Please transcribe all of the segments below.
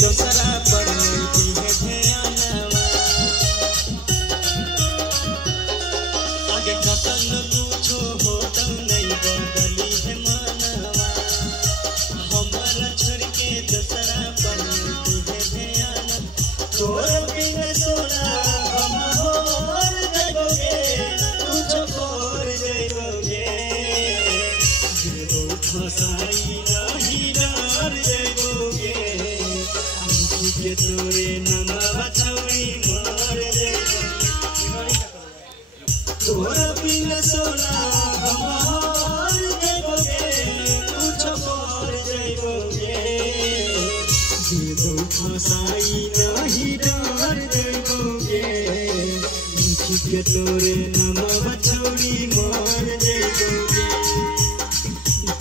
दोसरा पर दी है ध्यानवा आगे कतन पूछो हो तब नहीं बदली है मनवा हमारा छोड़ के दोसरा पर दी है ध्यान तोर बिन सोना हम होर जगोगे कुछ और जगोगे देवो फसाई नहीं डर जगोगे मुखी के तोरे नमवा छोड़ी मर जगोगे तोर बिन सोना हम होर जगोगे कुछ और जगोगे देवो फसाई नहीं डर जगोगे मुखी के तोरे नमवा छोड़ी मर जगोगे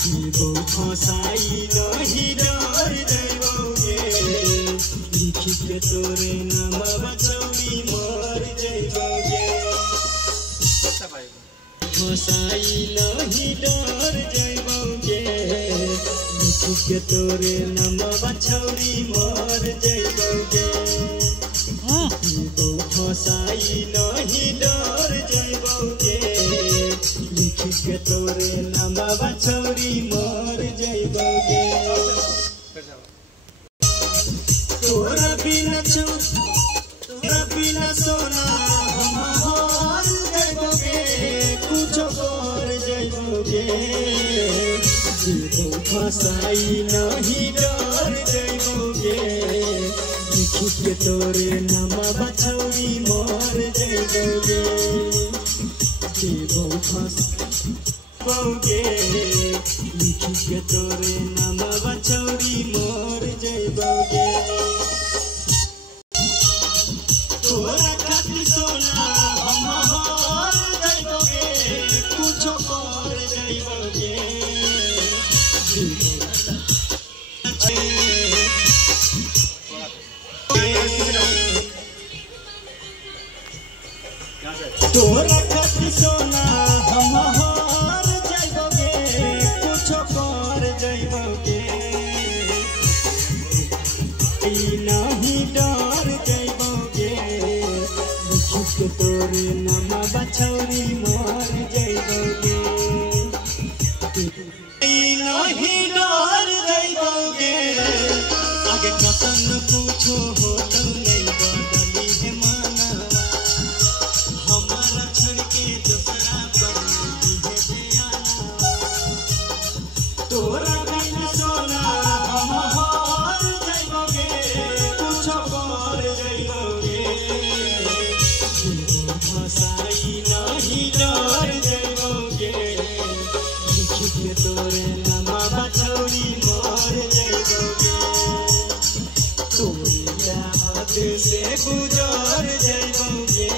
देवो फसाई नहीं डर जगोगे लिखी के तोरे नमवा छोड़ी मर जगोगे फसाई नहीं डर जगोगे लिखी के तोरे नमवा छोड़ी मर जगोगे देवो फसाई नहीं डर जगोगे लिखी के तोरे नमवा छोड़ी मर जगोगे तोरा बिना सोना हम हार जगोगे कुछ और जगोगे देवो फसाई नहीं डर जगोगे लिखी के तोरे नमवा छोड़ी मर जगोगे देवो फसाई लिखी के तोरे नमवा छोड़ी मर जगोगे तोरा खातिर सोना हम हार जगोगे कुछ और जगोगे तोरा खातिर सोना हम हार जगोगे कुछ और जगोगे नहीं डर जगोगे लिखी के तोरे नमवा छोड़ी मर जगोगे नहीं डर जगोगे आगे कतन पूछो हो तब नहीं बदली है मनवा हमारा छोड़ के दोसरा पर दी है ध्यानवा तोरा बिन सोना हम हार जगोगे कुछ और जगोगे देवो फसाई नहीं डर जगोगे लिखी के तोरे नमवा छोड़ी मर जगोगे तोरे याद से गुजर जगोगे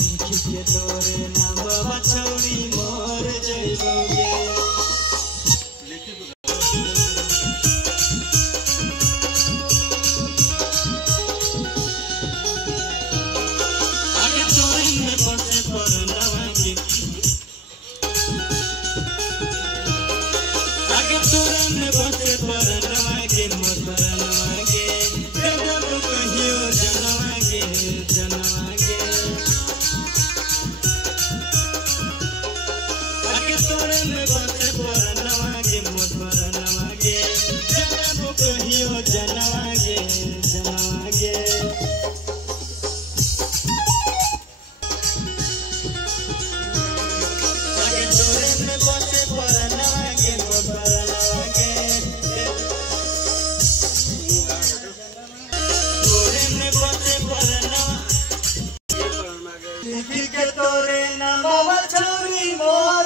लिखी के तोरे नमवा छोड़ी मर जगोगे आगे तोरे में बसे परनवा के आगे तोरे में बसे परनवा के मत परनवा के जब कहियो जनवा के आगे तोरे में बसे परनवा के मत परनवा के जब कहियो जनवा के आगे तोरे में बसे परनवा के मत परनवा के तोरे में बसे परनवा लिखी के तोरे नमवा छोड़ी मर